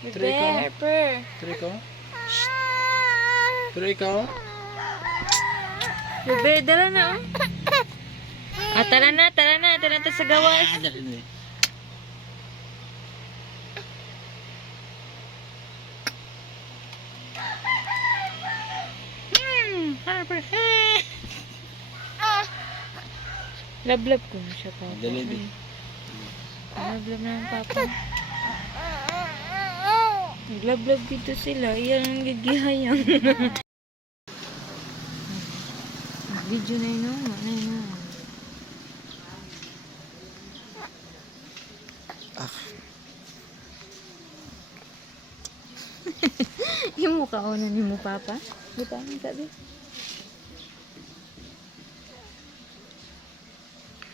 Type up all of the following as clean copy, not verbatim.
Bebe, Harper. Pero ikaw? Pero ikaw? Bebe, dala na oh. Ah, tara na sa gawas. Dali na. Harper. Love ko na siya, papa. Dali di. Love na ng papa. Love dito sila. Iyan ang gigihayang. Video na yun, no? Ano yun, no? Yung mukha ko na ni mo, papa. Di ba? Ang sabi.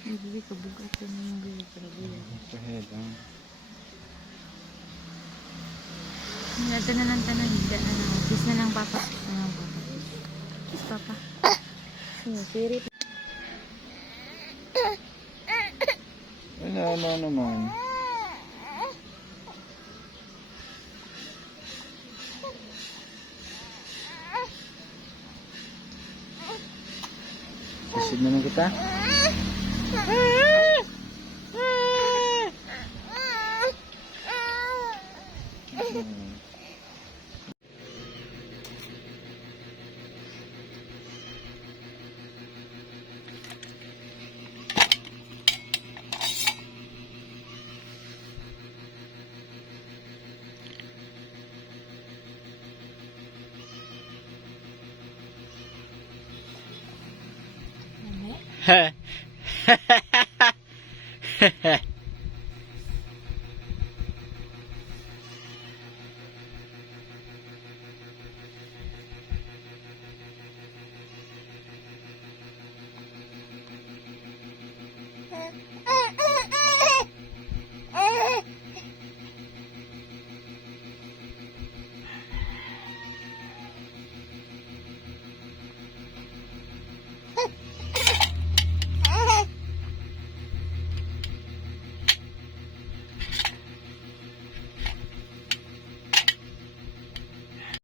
Hindi ka bugat ka na yung gila para gila. Pahead, ah. Ito na lang tanong. Higda na lang. Kiss na lang, papa. Ano, papa? Kiss, papa. Sirit. Ano naman? Susid naman kita? Heh.